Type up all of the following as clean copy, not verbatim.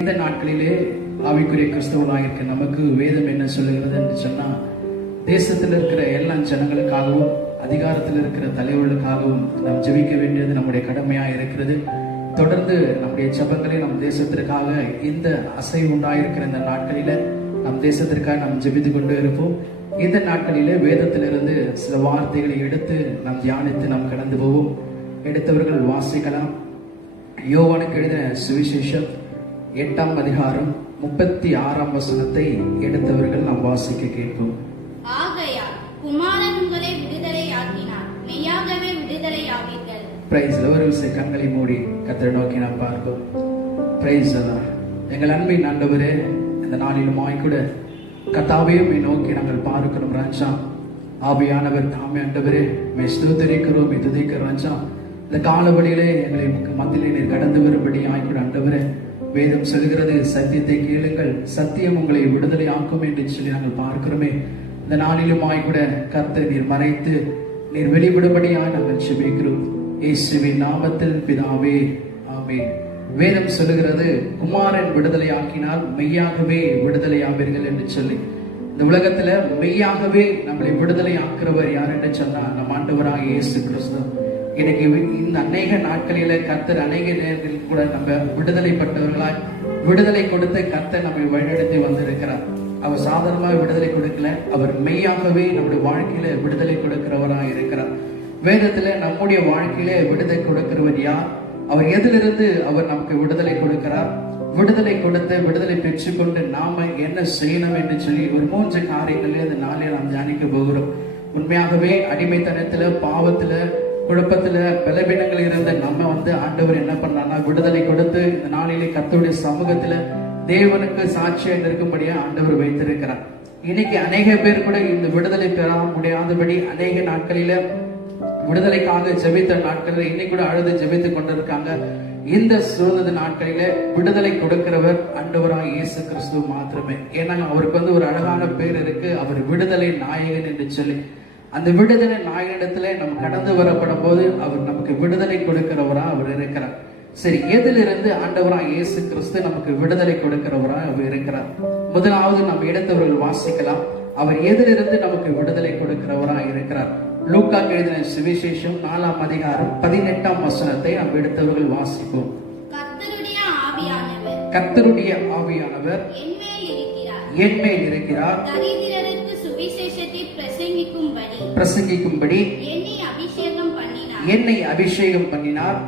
இந்த நாட்களிலே ஆவிக்குரிய கிறிஸ்தவர்களாக இருக்க நமக்கு வேதம் என்ன சொல்லுகிறது என்று சொன்னா, தேசத்தில் இருக்கிற எல்லா ஜனங்களுக்காகவும் அதிகாரத்தில் இருக்கிற தலைவர்களுக்காகவும் நாம் ஜெபிக்க வேண்டியது நம்முடைய கடமையாக இருக்கிறது. தொடர்ந்து நம்முடைய ஜெபங்களை நம் தேசத்திற்காக இந்த அசைவு உண்டாயிருக்கிற இந்த நாட்களில நம் தேசத்திற்காக நாம் ஜெபித்து கொண்டு இருப்போம். இந்த நாட்களிலே வேதத்திலிருந்து சில வார்த்தைகளை எடுத்து நாம் தியானித்து நாம் கடந்து போவோம். எடுத்தவர்கள் வாசிக்கலாம். யோவானுக்கு எழுதின சுவிசேஷம் 8ஆம் அதிகாரம் 36ஆம் வசனத்தை எடுத்தவர்கள் நாம் வாசிக்க கேட்போம். ஆகையால் குமாரன் உங்களை விடுதலையாக்கினார், மெய்யாகவே விடுதலையாவீர்கள். பிரைஸ் ஒரு விஷயம் கண்களை மூடி கர்த்தரை நோக்கி நாம் பார்ப்போம். பிரைஸ் எங்கள் அன்பின் ஆண்டவரே, இந்த நாளிலுமாய் கூட கர்த்தாவையும் நோக்கி நாங்கள் பார்க்கிறோம் ராஜா. ஆவியானவர் தாமே ஆண்டவரே மே ஸ்தோத்திரிக்கிறோம், துதிக்கிறோம் ராஜா. இந்த காலவழியிலே எங்களை மத்தியிலே நீர் கடந்து வரும்படி ஆய்க்கூட ஆண்டவரே, வேதம் சொல்கிறது சத்தியத்தை கேளுங்கள், சத்தியம் உங்களை விடுதலை ஆக்கும் என்று சொல்லி நாங்கள் பார்க்கிறோமே. இந்த நாளிலும் ஆய்கூட கர்த்தர் நீர் மறைத்து நீர் வெளிவிடும்படியாய் நாங்கள் செபிக்கிறோம். இயேசுவின் நாமத்தில் பிதாவே, ஆமென். வேதம் சொல்லுகிறது குமாரன் விடுதலை ஆக்கினால் மெய்யாகவே விடுதலை ஆவீர்கள் என்று சொல்லி. இந்த உலகத்துல மெய்யாகவே நம்மளை விடுதலை ஆக்குறவர் யார் என்று சொன்னா நம் ஆண்டவராக இயேசு கிறிஸ்து. இன்னைக்கு இந்த அநேக நாட்களில கர்த்தர் அநேக நேரத்தில் கூட நம்ம விடுதலைப்பட்டவர்களாய் விடுதலை கொடுத்து கர்த்தர் நம்மை வழிநடத்தி வந்திருக்கிறார். அவர் சாதாரணமாக விடுதலை கொடுக்கல, அவர் மெய்யாகவே நம்முடைய வாழ்க்கையில விடுதலை கொடுக்கிறவராக இருக்கிறார். வேதத்துல நம்முடைய வாழ்க்கையில விடுதலை கொடுக்கிறவர் யார், அவர் எதிலிருந்து அவர் நமக்கு விடுதலை கொடுக்கிறார், விடுதலை கொடுத்து விடுதலை பெற்றுக்கொண்டு நாம என்ன செய்யணும் என்று சொல்லி ஒரு 3 காரியங்களே அந்த நாளில் நாம் தியானிக்க போகிறோம். உண்மையாகவே அடிமைத்தனத்துல, பாவத்துல, குழப்பத்துல, பலவீனங்கள் இருந்த நம்ம ஆண்டவர் என்ன பண்ணார்னா விடுதலை கொடுத்து இந்த நாளிலே கர்த்தருடைய சமூகத்துல தேவனுக்கு சாட்சியா இருக்கும்படியா ஆண்டவர் வைத்திருக்கிறார். இன்னைக்கு அநேக பேர் கூட இந்த விடுதலை பெற முடியாதபடி அநேக நாட்களில விடுதலைக்காக ஜெபித்த நாட்களில் இன்னைக்கு கூட அழுது ஜெபித்து கொண்டிருக்காங்க. இந்த சுதந்திர நாட்களில விடுதலை கொடுக்கிறவர் ஆண்டவராக இயேசு கிறிஸ்து மாத்திரமே. ஏன்னா அவருக்கு ஒரு அழகான பேர் இருக்கு, அவர் விடுதலை நாயகன் என்று சொல்லி. அந்த விடுதலை நாயகனிடத்துல நம்ம கடந்து வரப்படும் போது அவர் நமக்கு விடுதலை கொடுக்கிறவரா அவர் இருக்கிறார். சரி, எதிலிருந்து ஆண்டவராக இயேசு கிறிஸ்து நமக்கு விடுதலை கொடுக்கிறவரா அவர் இருக்கிறார்? முதலாவது நம்ம எடுத்தவர்கள் வாசிக்கலாம். அவர் எதிலிருந்து நமக்கு விடுதலை கொடுக்கிறவரா இருக்கிறார்? லூக்கா எழுதின சுவிசேஷம் 4ஆம் அதிகாரம் 18ஆம் வசனத்தை நாம் எடுத்தவர்கள் வாசிப்போம். கர்த்தருடைய ஆவியானவர் என்மேல் இருக்கிறார், தரித்திரருக்கு சுவிசேஷத்தை பிரசங்கிக்கும்படி என்னை அபிஷேகம் பண்ணினார்,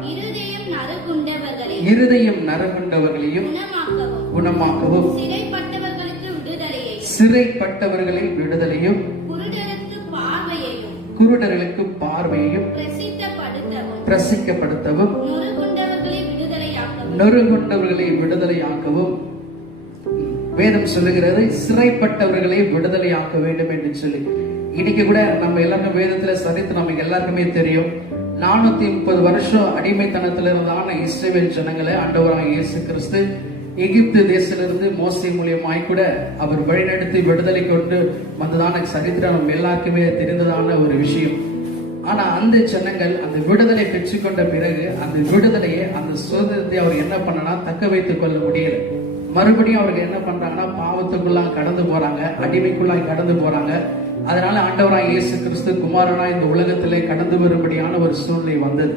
இருதயம் நறுங்குண்டவர்களையும் குணமாக்கவும், சிறைப்பட்டவர்களை விடுதலையும், குருடர்களுக்கு பார்வையையும் பிரசிக்கப்படுத்தவும், நொறுங்குண்டவர்களை விடுதலையாக்கவும். வேதம் சொல்லுகிறது சிறைப்பட்டவர்களை விடுதலையாக்க வேண்டும் என்று சொல்லி. இன்னைக்கு கூட நம்ம எல்லாருமே வேதத்துல சரித்து நமக்கு எல்லாருக்குமே தெரியும். 430 வருஷம் அடிமைத்தனத்துல இருந்தான இஸ்ரவேல் ஜனங்களை ஆண்டவராக இயேசு கிறிஸ்து எகிப்து தேசத்திலிருந்து மோசே மூலியமாய் கூட அவர் வழிநடத்தி விடுதலை கொண்டு வந்ததான சரித்திரம் நம்ம எல்லாருக்குமே தெரிந்ததான ஒரு விஷயம். ஆனா அந்த ஜனங்கள் அந்த விடுதலை பெற்றுக்கொண்ட பிறகு அந்த விடுதலையை, அந்த சுதந்திரத்தை அவர் என்ன பண்ணனா தக்க வைத்துக் கொள்ள முடியல. மறுபடியும் அவர்கள் என்ன பண்றாங்கன்னா பாவத்துக்குள்ளாக கடந்து போறாங்க, அடிமைக்குள்ளாக கடந்து போறாங்க. அதனால ஆண்டவராய் இயேசு கிறிஸ்து குமாரனா இந்த உலகத்திலே கடந்து வரும்படியான ஒரு சூழ்நிலை வந்தது.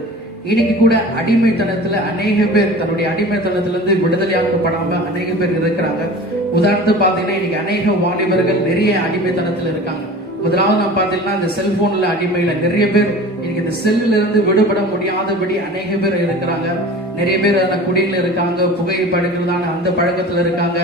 இன்னைக்கு கூட அடிமைத்தனத்துல அநேக பேர் தன்னுடைய அடிமைத்தனத்திலிருந்து விடுதலையாக்கப்படாம அநேக பேர் இருக்கிறாங்க. உதாரணத்துக்கு பாத்தீங்கன்னா இன்னைக்கு அநேக வாலிபர்கள் நிறைய அடிமைத்தனத்துல இருக்காங்க. முதலாவது நான் பாத்தீங்கன்னா இந்த செல்போன்ல அடிமையில நிறைய பேர் இன்னைக்கு இந்த செல்லுல இருந்து விடுபட முடியாதபடி அநேக பேர் இருக்கிறாங்க. நிறைய பேர் அந்த குடியில இருக்காங்க, புகை பழக்கிறதான அந்த பழக்கத்துல இருக்காங்க,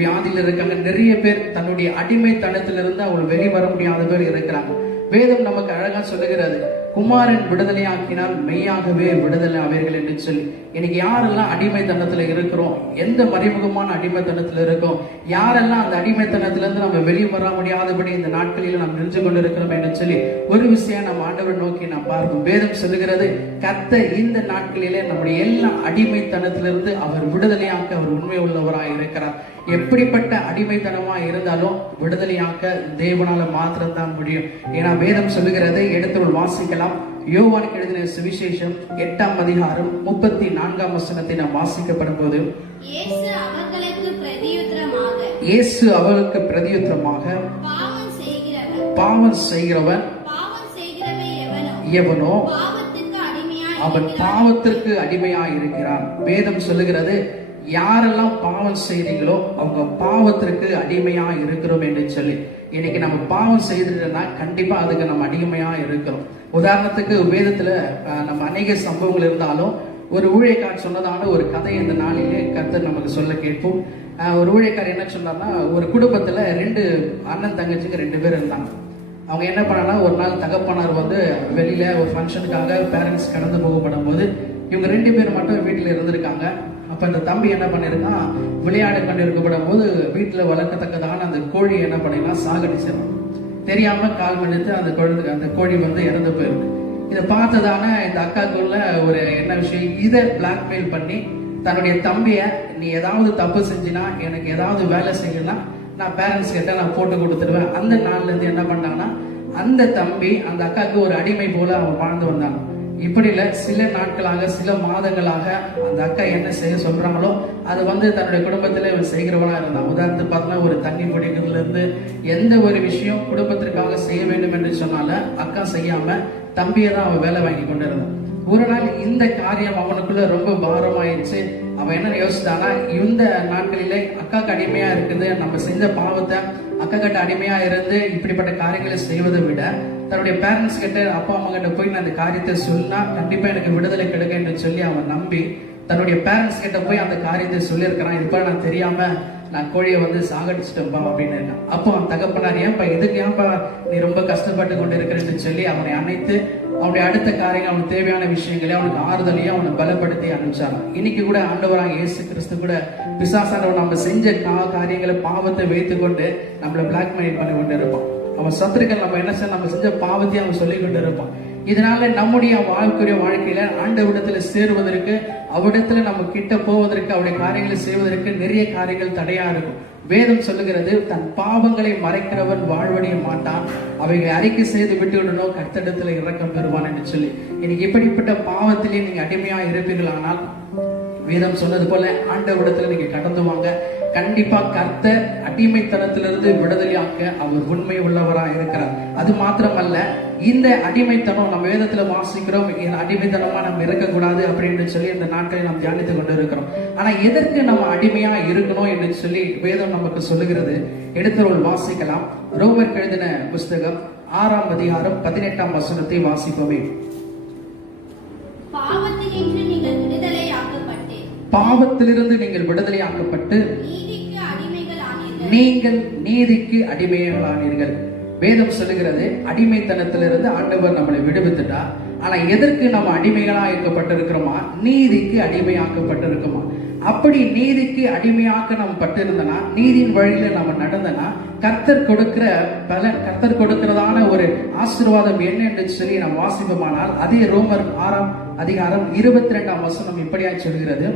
வியாதியில இருக்காங்க. நிறைய பேர் தன்னுடைய அடிமைத்தனத்திலிருந்து அவங்க வெளிவர முடியாத பேர் இருக்கிறாங்க. வேதம் நமக்கு அழகா சொல்லுகிறது, குமாரன் விடுதலையாக்கினால் மெய்யாகவே விடுதலை ஆவீர்கள் என்று சொல்லி. இன்னைக்கு யாரெல்லாம் அடிமைத்தனத்துல இருக்கிறோம், எந்த மறைமுகமான அடிமைத்தனத்துல இருக்கோம், யாரெல்லாம் அந்த அடிமைத்தனத்திலிருந்து நம்ம வெளியே வர முடியாதபடி இந்த நாட்களில் நாம் நின்று கொண்டு இருக்கிறோம் என்று சொல்லி ஒரு விஷயம் நம்ம ஆண்டவர் நோக்கி நாம் பார்ப்போம். வேதம் சொல்லுகிறது கர்த்தர் இந்த நாட்களிலே நம்முடைய எல்லா அடிமைத்தனத்திலிருந்து அவர் விடுதலையாக்க அவர் உண்மை உள்ளவராய் இருக்கிறார். எப்படிப்பட்ட அடிமைத்தனமா இருந்தாலும் விடுதலையாக்க தேவனால மாத்திரம்தான் முடியும். ஏன்னா வேதம் சொல்லுகிறது, எடுத்து வாசிக்கலாம். யோவானுக்கு எழுதின சுவிசேஷம் 8ஆம் அதிகாரம் 34ஆம் வசனத்தை நாம் வாசிக்கப்படும் போது, இயேசு அவர்களுக்கு பிரதியுத்தரமாக, இயேசு அவர்களுக்கு பிரதியுத்தரமாக, பாவம் செய்கிறவன் எவனோ அவன் பாவத்திற்கு அடிமையாய் இருக்கிறான். வேதம் சொல்லுகிறது, யாரெல்லாம் பாவம் செய்றீங்களோ அவங்க பாவத்திற்கு அடிமையா இருக்கிறோம் என்று சொல்லி. இன்னைக்கு நம்ம பாவம் செய்துட்டோம்னா கண்டிப்பா அதுக்கு நம்ம அடிமையா இருக்கிறோம். உதாரணத்துக்கு வேதத்துல நம்ம அநேக சம்பவங்கள் இருந்தாலும் ஒரு ஊழியக்காரர் சொன்னதான ஒரு கதை இந்த நாளிலே கர்த்தர் நமக்கு சொல்ல கேட்போம். ஒரு ஊழியக்காரர் என்ன சொன்னார்னா, ஒரு குடும்பத்துல 2 அண்ணன் தங்கச்சிக்கு 2 பேர் இருந்தாங்க. அவங்க என்ன பண்ணா, ஒரு நாள் தகப்பனார் வெளியில ஒரு ஃபங்க்ஷனுக்காக பேரண்ட்ஸ் கடந்து போகப்படும் போது இவங்க 2 பேர் மட்டும் வீட்டுல இருந்திருக்காங்க. அப்ப அந்த தம்பி என்ன பண்ணிருக்கான், விளையாடு கொண்டு இருக்கப்படும் போது வீட்டுல வளர்க்கத்தக்கதான அந்த கோழி என்ன பண்ணிருக்கான், சாகடிச்சிடறான். தெரியாம கால் மணித்து அந்த கோழி இறந்து போயிருக்கு. இதை பார்த்ததான இந்த அக்காக்குள்ள ஒரு என்ன விஷயம், இதை பிளாக்மெயில் பண்ணி தன்னுடைய தம்பிய, நீ ஏதாவது தப்பு செஞ்சினா, எனக்கு ஏதாவது வேலை செய்யலாம், நான் பேரண்ட்ஸ் கிட்ட நான் போட்டு கொடுத்துருவேன். அந்த நாள்ல இருந்து என்ன பண்ணாங்கன்னா, அந்த தம்பி அந்த அக்காவுக்கு ஒரு அடிமை போல அவன் வாழ்ந்து வந்தான். இப்படி இல்ல, சில நாட்களாக சில மாதங்களாக அந்த அக்கா என்ன செய்ய சொல்றாங்களோ அது தன்னுடைய குடும்பத்துல இவன் செய்கிறவனா இருந்தான். உதாரணத்துக்கு பார்த்தா, ஒரு தண்ணி குடிக்கிறதுல இருந்து எந்த ஒரு விஷயம் குடும்பத்திற்காக செய்ய வேண்டும் என்று சொன்னால அக்கா செய்யாம தம்பியை தான் அவன் வேலை வாங்கி கொண்டு இருந்தான். ஒரு நாள் இந்த காரியம் அவனுக்குள்ள ரொம்ப பாரமாயிடுச்சு. அவன் என்ன யோசிச்சானா, இந்த நாட்களிலே அக்காக்கு அடிமையா இருக்குது, நம்ம செஞ்ச பாவத்தை அக்கா கிட்ட அடிமையா இருந்து இப்படிப்பட்ட காரியங்களை செய்வதை விட தன்னுடைய பேரண்ட்ஸ் கிட்ட, அப்பா அம்மா கிட்ட போய் நான் அந்த காரியத்தை சொன்னா கண்டிப்பா எனக்கு விடுதலை கிடைக்கும் என்று சொல்லி அவன் நம்பி தன்னுடைய பேரண்ட்ஸ் கிட்ட போய் அந்த காரியத்தை சொல்லியிருக்கிறான். இப்ப நான் தெரியாம நான் கோழியை சாகடிச்சிட்டேன்பா அப்படின்னு. அப்போ அவன் தகப்பனார், ஏன்பா இதுக்கு ஏன்பா நீ ரொம்ப கஷ்டப்பட்டு கொண்டு இருக்கிறேன்னு சொல்லி அவனை அணைத்து அவனுடைய அடுத்த காரியங்கள், அவனுக்கு தேவையான விஷயங்களை அவனுக்கு ஆறுதலையும் அவனை பலப்படுத்தி அனுப்பிச்சாரான். இன்னைக்கு கூட ஆண்டவராக இயேசு கிறிஸ்து கூட பிசாசானவன் நம்ம செஞ்ச காரியங்களை பாவத்தை வைத்துக் கொண்டு நம்மளை பிளாக்மெயில் பண்ணி கொண்டு இருப்பான். அவன் சத்துருக்கள் நம்ம என்ன செய்ய, நம்ம செஞ்ச பாவத்தையும் அவன் சொல்லிக் கொண்டு இருப்பான். இதனால நம்முடைய வாழ்க்கையில ஆண்டவரிடத்துல சேருவதற்கு, அவ்விடத்துல நம்ம கிட்ட போவதற்கு, அவருடைய காரியங்களை செய்வதற்கு நிறைய காரியங்கள் தடையா இருக்கும். வேதம் சொல்லுகிறது, தன் பாவங்களை மறைக்கிறவன் வாழ்வடைய மாட்டான், அவைகளை அறிக்கை செய்து விட்டு விடணும், கர்த்தரிடத்துல இரக்கம் பெறுவான் என்று சொல்லி. இன்னைக்கு இப்படிப்பட்ட பாவத்திலே நீங்க அடிமையா இருப்பீர்களானால், வேதம் சொன்னது போல ஆண்டவரிடத்துல நீங்க கடந்து வாங்க. கண்டிப்பா கர்த்தர் அடிமைத்தனத்திலிருந்து விடுதலையாக்க அவர் உண்மை உள்ளவராக இருக்கிறார். அது மாத்திரமல்ல, இந்த அடிமைத்தனம் நம்ம வேதத்துல வாசிக்கிறோம், அடிமைத்தனமா நம்ம இருக்கக்கூடாது அப்படின்னு சொல்லி இந்த நாட்களை நாம் தியானித்துக் கொண்டு இருக்கிறோம். ஆனா எதற்கு நம்ம அடிமையா இருக்கணும் என்று சொல்லி வேதம் நமக்கு சொல்லுகிறது. எடுத்தவர்கள் வாசிக்கலாம். ரோமர் எழுதின புஸ்தகம் 6ஆம் அதிகாரம் 18ஆம் வசனத்தை வாசிப்போமே. பாவத்திலிருந்து நீங்கள் விடுதலையாக்கப்பட்டு நீங்கள் நீதிக்கு அடிமைகளானீர்கள். வேதம் சொல்லுகிறது, அடிமைத்தனத்திலிருந்து ஆண்டவர் நம்மளை விடுவித்துட்டா. ஆனா எதற்கு நம்ம அடிமைகளா இருக்கப்பட்டிருக்கிறோமா? நீதிக்கு அடிமையாக்கப்பட்டிருக்கோமா? அப்படி நீதிக்கு அடிமையாக்க நம்ம பட்டிருந்தனா, நீதியின் வழியில நம்ம நடந்தனா, கர்த்தர் கொடுக்கிற பலன், கர்த்தர் கொடுக்கிறதான ஒரு ஆசீர்வாதம் என்ன என்று சொல்லி நாம் வாசிப்போமானால், அதே ரோமர் 6ஆம் அதிகாரம் 22ஆம் வசனம் இப்படியாய் சொல்கிறது,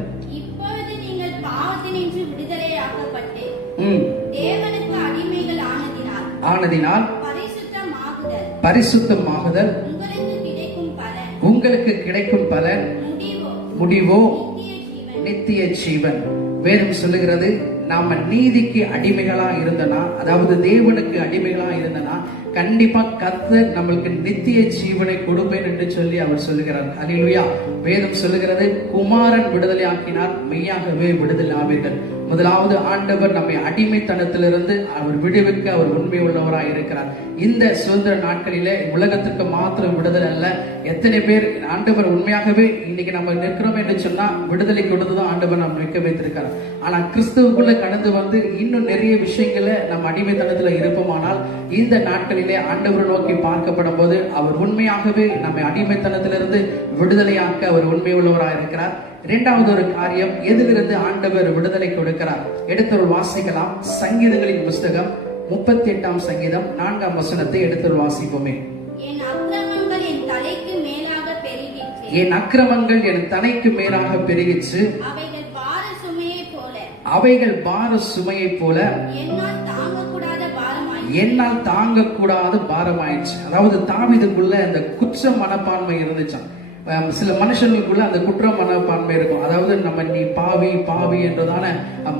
இப்பொழுது நீங்கள் பாவத்தினின்று விடுதலையாக்கப்பட்டு தேவனுக்கு அடிமைகள் ஆனதினால் பரிசுத்தமாகுதல் உங்களுக்கு கிடைக்கும் பலன் முடிவோ நித்திய ஜீவன். வேதம் சொல்லுகிறது, நாம நீதிக்கு அடிமைகளா இருந்தனா, அதாவது தேவனுக்கு அடிமைகளா இருந்தனா, கண்டிப்பா கர்த்தர் நம்மளுக்கு நித்திய ஜீவனை கொடுப்பேன் என்று சொல்லி அவர் சொல்லுகிறார். அல்லேலூயா. வேதம் சொல்லுகிறது, குமாரன் விடுதலை ஆக்கினார், மெய்யாகவே விடுதலை ஆவீர்கள். முதலாவது ஆண்டவர் நம்மை அடிமைத்தனத்திலிருந்து அவர் விடுவிக்க அவர் உண்மை உள்ளவராய் இருக்கிறார். இந்த சுதந்திர நாட்களிலே உலகத்திற்கு மாத்திரம் விடுதலை அல்ல, எத்தனை பேர் ஆண்டவர் உண்மையாகவே இன்னைக்கு நம்ம நிற்கிறோம் என்று சொன்னா விடுதலை கொடுத்துதான் ஆண்டவர் நம்ம நிற்க வைத்திருக்கிறார். ஆனா கிறிஸ்துவுக்குள்ள கடந்து இன்னும் நிறைய விஷயங்களை நம்ம அடிமைத்தனத்துல இருப்போமானால், இந்த நாட்களிலே ஆண்டவர் நோக்கி பார்க்கப்படும் போது அவர் உண்மையாகவே நம்மை அடிமைத்தனத்திலிருந்து விடுதலையாக்க அவர் உண்மை உள்ளவராக இருக்கிறார். இரண்டாவது ஒரு காரியம், எதிலிருந்து ஆண்டவர் விடுதலை கொடுக்கிறார். எடுத்து வாசிக்கலாம். சங்கீதங்களின் புஸ்தகம் 38ஆம் சங்கீதம் 4ஆம் வசனத்தை எடுத்து வாசிப்போமே. என் அக்கிரமங்கள் என் தலைக்கு மேலாக பெருகிச்சு, அவைகள் பார சுமையை போல என்னால் தாங்கக்கூடாத பாரமாயிடுச்சு. அதாவது தாவீதுக்குள்ள அந்த குற்ற மனப்பான்மை இருந்துச்சான். சில மனுஷங்களுக்குள்ள அந்த குற்ற மனப்பான்மை இருக்கும். அதாவது நீ பாவி பாவி என்றதான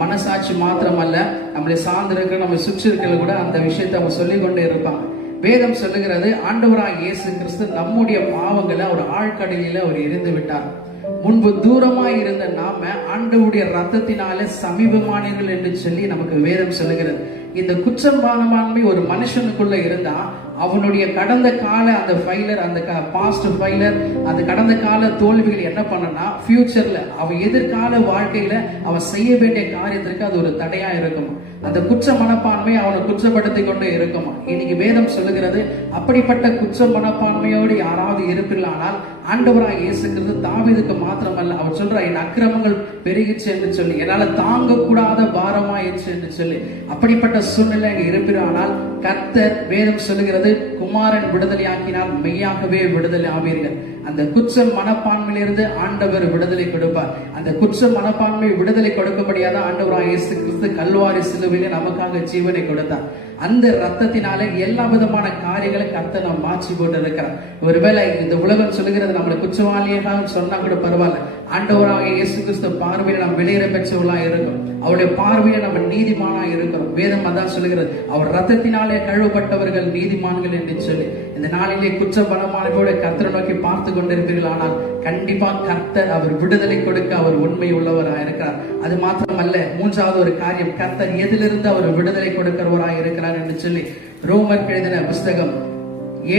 மனசாட்சி மாத்திரமல்ல, நம்மளை சார்ந்திருக்க நம்ம சுற்றி இருக்கிற கூட அந்த விஷயத்தை அவங்க சொல்லிக் கொண்டே இருப்பாங்க. வேதம் சொல்லுகிறது, ஆண்டவராக இயேசு கிறிஸ்து நம்முடைய பாவங்களை ஒரு ஆழ்கடலில அவர் எரிந்து விட்டார். முன்பு தூரமாய் இருந்த நாம ஆண்டவருடைய ரத்தத்தினாலே சமீபமானீர்கள் என்று சொல்லி நமக்கு வேதம் சொல்லுகிறது. இந்த குற்றமானமான்மை ஒரு மனுஷனுக்குள்ள இருந்தா அவனுடைய கடந்த கால அந்த ஃபைலர், அந்த பாஸ்ட் ஃபைலர், அந்த கடந்த கால தோல்விகள் என்ன பண்ணனா ஃபியூச்சர்ல அவன் எதிர்கால வாழ்க்கையில அவன் செய்ய வேண்டிய காரியத்திற்கு அது ஒரு தடையா இருக்கும். அந்த குற்ற மனப்பான்மை அவனை குற்றப்படுத்தி கொண்டே இருக்குமா. இன்னைக்கு வேதம் சொல்லுகிறது, அப்படிப்பட்ட குற்ற மனப்பான்மையோடு யாராவது இருப்பீர்களானால் ஆண்டவராக இயேசு கிறிஸ்து தாவீதுக்கு மாத்திரமல்ல, அவர் சொல்றார், என் அக்கிரமங்கள் பெருகிச்சு என்று சொல்லி, என்னால தாங்க கூடாத பாரமாயிடுச்சு என்று சொல்லி, அப்படிப்பட்ட சூழ்நிலை அங்க இருப்பீரானால் கர்த்தர் வேதம் சொல்லுகிறது, குமாரன் விடுதலையாக்கினால் மெய்யாகவே விடுதலை ஆவீர்கள். அந்த குற்ற மனப்பான்மையிலிருந்து ஆண்டவர் விடுதலை கொடுப்பார். அந்த குற்ற மனப்பான்மை விடுதலை கொடுக்கபடியாக ஆண்டவராக இயேசு கிறிஸ்து கல்வாரி சிலுவையிலே நமக்காக ஜீவனை கொடுத்தார். அந்த ரத்தத்தினாலே எல்லா விதமான காரியங்களை கர்த்தர் நாம் மாற்றி போட்டு இருக்கிறார். ஒருவேளை இந்த உலகம் சொல்லுகிறது நம்மளை குற்றவாளியாக சொன்னா கூட பரவாயில்ல, ஆண்டவராக இயேசு கிறிஸ்து பார்வையில நாம் வெளியேற பெற்றவர்களா இருக்கும். அவருடைய பார்வையில நம்ம நீதிமானா இருக்கிறோம். வேதம் அதான் சொல்லுகிறது, அவர் ரத்தத்தினாலே கழுவப்பட்டவர்கள் நீதிமான்கள் என்று சொல்லி. இந்த நாளிலே குற்ற பலமானோட கர்த்தரை நோக்கி பார்த்து கொண்டிருப்பீர்கள். ஆனால் கண்டிப்பா கர்த்தர் அவர் விடுதலை கொடுக்க அவர் உண்மை உள்ளவராக இருக்கிறார். அது மாத்திரமல்ல, மூன்றாவது ஒரு காரியம், கர்த்தர் எதிலிருந்து அவர் விடுதலை கொடுக்கிறவராக இருக்கிறார் என்று சொல்லி ரோமர் எழுதின புஸ்தகம்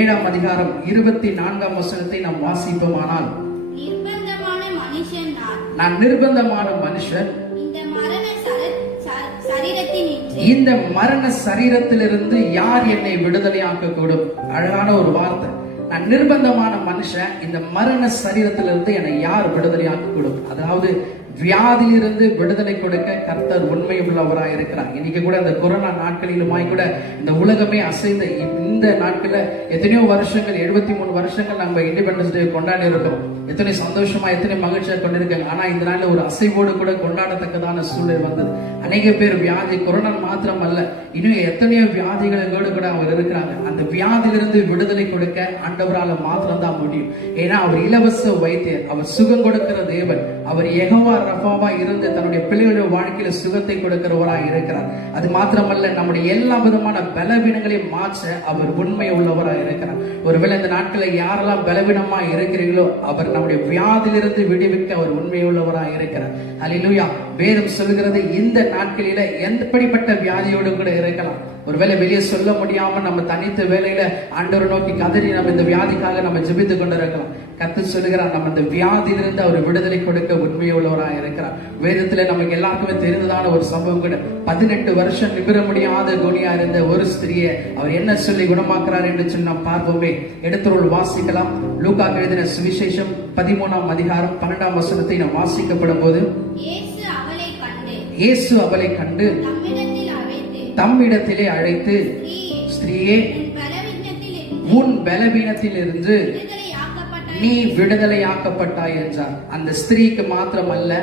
7ஆம் அதிகாரம் 24ஆம் வசனத்தை நாம் வாசிப்போமானால், நான் நிர்பந்தமான மனுஷன், இந்த மரண சரீரத்திலிருந்து யார் என்னை விடுதலையாக்க கூடும். அழகான ஒரு வார்த்தை. நான் நிர்பந்தமான மனுஷன், இந்த மரண சரீரத்திலிருந்து என்னை யார் விடுதலையாக்க கூடும். அதாவது வியாதியிலிருந்து விடுதலை கொடுக்க கர்த்தர் உண்மை உள்ளவராக இருக்கிறார். இன்னைக்கு கூட இந்த கொரோனா நாட்களிலுமாய் கூட இந்த உலகமே அசைந்த இந்த நாட்கள்ல எத்தனையோ வருஷங்கள், 73 வருஷங்கள் நம்ம இண்டிபெண்டன்ஸ் டே கொண்டாடி இருக்கிறோம். எத்தனை சந்தோஷமா, எத்தனை மகிழ்ச்சியா கொண்டிருக்காங்க. ஆனா இந்த நாள்ல ஒரு அசைவோடு கூட கொண்டாடத்தக்கதான சூழ்நிலை வந்தது. அநேக பேர் வியாதி, கொரோனா மாத்திரம் அல்ல, இன்னும் எத்தனையோ வியாதிகளோடு கூட அவர் இருக்கிறாங்க. அந்த வியாதியிலிருந்து விடுதலை கொடுக்க ஆண்டவரால மாத்திரம் தான் முடியும். ஏன்னா அவர் இலவச வைத்தியர், அவர் சுகம் கொடுக்கிற தேவன், அவர் யெகோவா ரஃபாவா இருந்து தன்னுடைய பிள்ளைகளுடைய வாழ்க்கையில சுகத்தை கொடுக்கிறவராக இருக்கிறார். அது மாத்திரமல்ல, நம்முடைய எல்லா விதமான பலவீனங்களையும் மாற்ற அவர் உண்மை உள்ளவராக இருக்கிறார். ஒருவேளை இந்த நாட்களில் யாரெல்லாம் பலவீனமா இருக்கிறீர்களோ அவர் நம்முடைய வியாதியிலிருந்து விடுவிக்க அவர் உண்மை உள்ளவராக இருக்கிறார். அல்லேலூயா. வேதம் சொல்கிறது, இந்த நாட்களில எப்படிப்பட்ட வியாதியோடு கூட இருக்கலாம். ஒருவேளை வெளியே சொல்ல முடியாம நம்ம தனித்த வேலையில ஆண்டவரை நோக்கி கதறி நம்ம இந்த வியாதிக்காக நம்ம ஜெபித்து கொண்டிருக்கலாம். கர்த்தர் சொல்லுகிறார், நம்ம இந்த வியாதியிலிருந்து அவர் விடுதலை கொடுக்க உண்மையுள்ளவராக இருக்கிறார். வேதத்துல நமக்கு எல்லாருக்குமே தெரிந்ததான ஒரு சம்பவம் கூட, 18 வருஷம் நிமிர முடியாத கோனியா இருந்த ஒரு ஸ்திரியை அவர் என்ன சொல்லி குணமாக்குறார் என்று சொல்லி நாம் பார்ப்போமே. எடுத்துரோல் வாசிக்கலாம். லூக்கா எழுதின சுவிசேஷம் 13ஆம் அதிகாரம் 12ஆம் வசனத்தை நாம் வாசிக்கப்படும் போது, இயேசு அவளை கண்டு தம்மிடத்திலே அழைத்து, ஸ்திரீயே, உன் பலவீனத்திலிருந்து நீ விடுதலையாக்கப்பட்டாய் என்றார். அந்த ஸ்திரீக்கு மாத்திரமல்ல,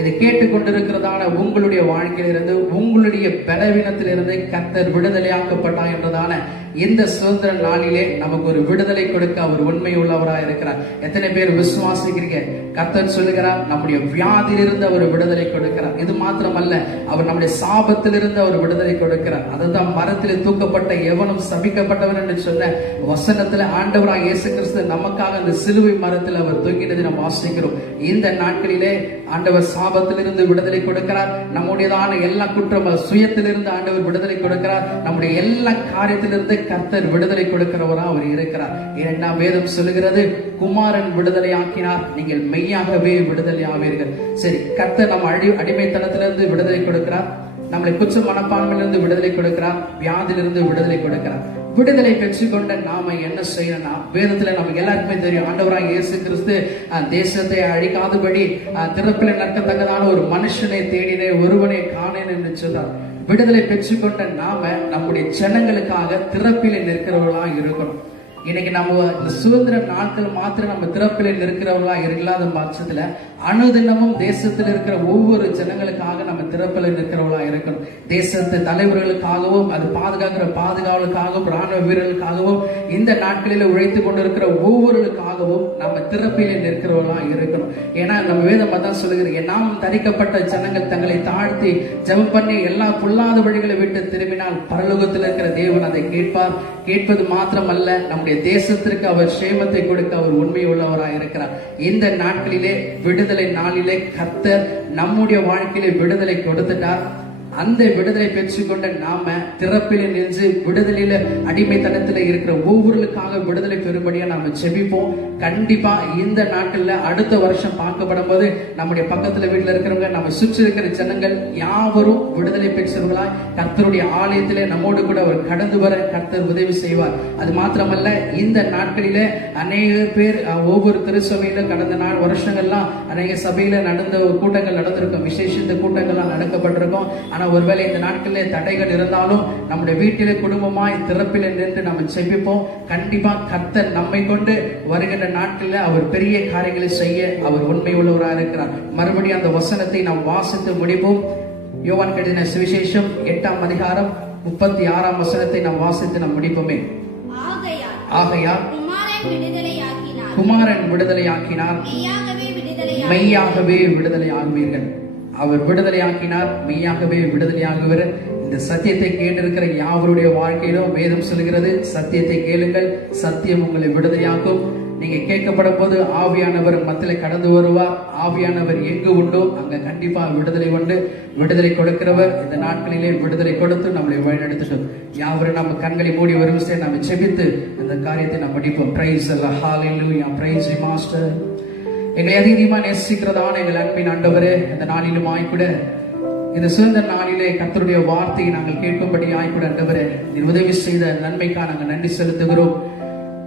இதை கேட்டுக்கொண்டிருக்கிறதான உங்களுடைய வாழ்க்கையிலிருந்து, உங்களுடைய பலவீனத்திலிருந்து கர்த்தர் விடுதலையாக்கப்பட்டாய் என்றதான இந்த சுதந்திர நாளிலே நமக்கு ஒரு விடுதலை கொடுக்க அவர் உண்மை உள்ளவராக இருக்கிறார். எத்தனை பேர் விசுவாசிக்கிறீங்க? கர்த்தர் சொல்லுகிறார், நம்முடைய வியாதியிலிருந்து அவர் விடுதலை கொடுக்கிறார். இது மாத்திரமல்ல, அவர் நம்முடைய சாபத்திலிருந்து அவர் விடுதலை கொடுக்கிறார். அதுதான் மரத்தில் தூக்கப்பட்ட எவனும் சபிக்கப்பட்டவன் என்று சொன்ன வசனத்துல ஆண்டவராக இயேசு கிறிஸ்து நமக்காக அந்த சிலுவை மரத்தில் அவர் தூங்கினதை நாம் வாசிக்கிறோம். இந்த நாட்களிலே ஆண்டவர் சாபத்திலிருந்து விடுதலை கொடுக்கிறார். நம்முடையதான எல்லா குற்றம் சுயத்திலிருந்து ஆண்டவர் விடுதலை கொடுக்கிறார். நம்முடைய எல்லா காரியத்திலிருந்து கர்த்தர் விடுதலை கொடுக்கிறவரா அவர் இருக்கிறார். ஏன்னா வேதம் சொல்லுகிறது, குமாரன் விடுதலை ஆக்கினார், நீங்கள் மெய்யாகவே விடுதலை ஆவீர்கள். சரி, கர்த்தர் நம்ம அடிமைத்தனத்திலிருந்து விடுதலை கொடுக்கிறார், நம்மளை குற்ற மனப்பான்மையிலிருந்து விடுதலை கொடுக்கிறார், வியாதியிலிருந்து விடுதலை கொடுக்கிறார். விடுதலை பெற்றுக்கொண்ட நாம என்ன செய்யணும்னா, வேதத்துல நமக்கு எல்லாருக்குமே தெரியும், ஆண்டவராக இயேசு கிறிஸ்து தேசத்தை அழிக்காதபடி திறப்பில் நடக்கத்தக்கதான ஒரு மனுஷனை தேடினேன், ஒருவனை காணேன் என்று சொல்றார். விடுதலை பெற்றுக்கொண்ட நாம நம்முடைய ஜனங்களுக்காக திறப்பிலே நிற்கிறவர்களா இருக்கணும். இன்னைக்கு நம்ம இந்த சுதந்திர நாட்கள் மாத்திரம் நம்ம திறப்பிலே நிற்கிறவர்களா இல்லாத பட்சத்துல அனுதினமும் தேசத்தில் இருக்கிற ஒவ்வொரு ஜனங்களுக்காக நம்ம திறப்பில் நிற்கிறவங்களா இருக்கணும். தேசத்து தலைவர்களுக்காகவும், அது பாதுகாக்கிற பாதுகாவலுக்காகவும், ராணுவ வீரர்களுக்காகவும், இந்த நாட்களில் உழைத்து கொண்டிருக்கிற ஒவ்வொருவருக்காகவும் நம்ம திறப்பிலே நிற்கிறவர்களா இருக்கணும். ஏன்னா நம்ம வேதம் தான் சொல்லுகிறேன், நாம் தரிக்கப்பட்ட ஜனங்கள் தங்களை தாழ்த்தி ஜெபம் பண்ணி எல்லா பொல்லாத வழிகளை விட்டு திரும்பினால் பரலோகத்தில் இருக்கிற தேவன் அதை கேட்பார். கேட்பது மாத்திரமல்ல, நம்முடைய தேசத்திற்கு அவர் சேமத்தை கொடுக்க அவர் உண்மை உள்ளவராக இருக்கிறார். இந்த நாட்களிலே விடுதலை நாளிலே கர்த்தர் நம்முடைய வாழ்க்கையிலே விடுதலை கொடுத்துட்டார். அந்த விடுதலை பெற்றுக்கொண்ட நாம திறப்பில நின்று விடுதலையில அடிமைத்தனத்துல இருக்கிற ஒவ்வொருக்காக விடுதலை பெறும்படியா நாம செபிப்போம். கண்டிப்பா இந்த நாட்கள்ல அடுத்த வருஷம் பார்க்கப்படும் போது நம்முடைய பக்கத்துல வீட்டுல இருக்கிறவங்க, நம்ம சுற்றி இருக்கிற ஜனங்கள் யாவரும் விடுதலை பெற்றவர்களாய் கர்த்தருடைய ஆலயத்திலே நம்மோடு கூட அவர் கடந்து வர கர்த்தர் உதவி செய்வார். அது மாத்திரமல்ல, இந்த நாட்களில அநேக பேர் ஒவ்வொரு திருச்சபையில கடந்த வருஷங்கள்லாம் அநேக சபையில நடந்த கூட்டங்கள் நடந்திருக்கும், விசேஷித்த கூட்டங்கள்லாம் நடக்கப்பட்டிருக்கும். ஒருவேளை இந்த நாட்களிலே தடைகள் இருந்தாலும் நம்முடைய வீட்டிலே குடும்பமாய் திறப்பிலே நின்று நம்ம செபிப்போம். கண்டிப்பா கர்த்தர் நம்மை கொண்டு வருகின்ற நாட்களில் அவர் பெரிய காரியங்களை செய்ய அவர் உண்மை உள்ளவராக இருக்கிறார். மறுபடியும் அந்த வசனத்தை நாம் வாசித்து முடிப்போம். யோவான் எழுதின சுவிசேஷம் 8ஆம் அதிகாரம் 36ஆம் வசனத்தை நாம் வாசித்து நாம் முடிப்போமே. ஆகையால் குமாரன் விடுதலையாக்கினார், மெய்யாகவே விடுதலை ஆகுவீர்கள். அவர் விடுதலையாக்கினார், மெய்யாகவே விடுதலையாகுவர். இந்த சத்தியத்தை கேட்டிருக்கிற யாவருடைய வாழ்க்கையிலும் வேதம் சொல்கிறது, சத்தியத்தை கேளுங்கள், சத்தியம் உங்களை விடுதலையாக்கும். நீங்க கேட்கப்படும் போது ஆவியானவர் மத்தியில கடந்து வருவார். ஆவியானவர் எங்கு உண்டோ அங்க கண்டிப்பா விடுதலை உண்டு. விடுதலை கொடுக்கிறவர் இந்த நாட்களிலே விடுதலை கொடுத்து நம்மளை வழிநடத்தட்டும். யாவரும் நம்ம கண்களை மூடி வரும் நம்ம செபித்து இந்த காரியத்தை நாம் முடிப்போம். பிரைஸ் அல்லாஹ், ஹalleluya, பிரைஸ் தி மாஸ்டர். எங்களை அதிகமா நேசிக்கிறதான எங்கள் அன்பின் ஆண்டவரே, இந்த நாளிலுமாய் கூட இந்த சுதந்திர நாளிலே கர்த்தருடைய வார்த்தையை நாங்கள் கேட்கும்படியாய் கூட ஆண்டவரே, நீர் உதவி செய்த நன்மைக்காக நாங்கள் நன்றி செலுத்துகிறோம்.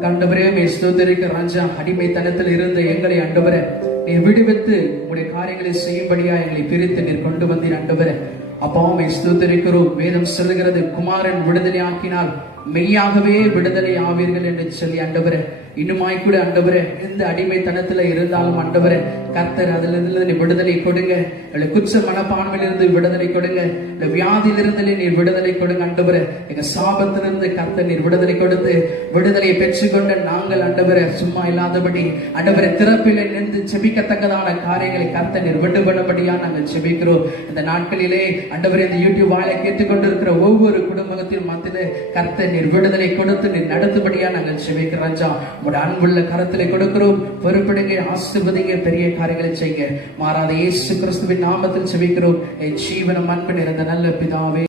ஆண்டவரே, ஸ்தோத்திரிக்க ராஜா, அடிமைத்தனத்தில் இருந்த எங்களை ஆண்டவரே நீர் விடுவித்து உங்களுடைய காரியங்களை செய்யும்படியா எங்களை பிரித்து நீர் கொண்டு வந்தீர் ஆண்டவரே. அப்பாவை ஸ்தோத்திரிக்கிறோம். வேதம் சொல்லுகிறது, குமாரன் விடுதலை ஆக்கினால் மெய்யாகவே விடுதலை ஆவீர்கள் என்று சொல்லி ஆண்டவரே, இன்னுமாய் கூட ஆண்டவரே எந்த அடிமைத்தனத்துல இருந்தாலும் ஆண்டவரே கர்த்தர் அதிலிருந்து நீ விடுதலை கொடுங்க. குற்ற மனப்பான்மையிலிருந்து விடுதலை கொடுங்க. வியாதியிலிருந்து நீர் விடுதலை கொடுங்க ஆண்டவரே. எங்க சாபத்திலிருந்து கர்த்தர் நீர் விடுதலை கொடுத்து விடுதலையை பெற்றுக்கொண்ட நாங்கள் ஆண்டவரே சும்மா இல்லாதபடி ஆண்டவரே திறப்பிலே நின்று செபிக்கத்தக்கதான காரியங்களை கர்த்தர் நீர் விண்டு பண்ணும்படியா நாங்கள் செபிக்கிறோம். இந்த நாட்களிலே ஆண்டவரே இந்த யூடியூப் வாயிலை கேட்டுக்கொண்டிருக்கிற ஒவ்வொரு குடும்பத்தின் மத்தியிலே கர்த்தர் நீர் விடுதலை கொடுத்து நீர் நடத்தும்படியா நாங்கள் செபிக்கிறோம். ராஜா, உங்களுடைய அன்புள்ள கரத்திலே கொடுக்கிறோம். பொறுப்பிடுங்க, ஆசீர்வதிங்க, பெரிய காரியங்களை செய்யுங்க. மாறாத இயேசு கிறிஸ்துவின் நாமத்தில் செபிக்கிறோம் என் ஜீவனம் அன்பு நிறைந்த நல்ல பிதாவே.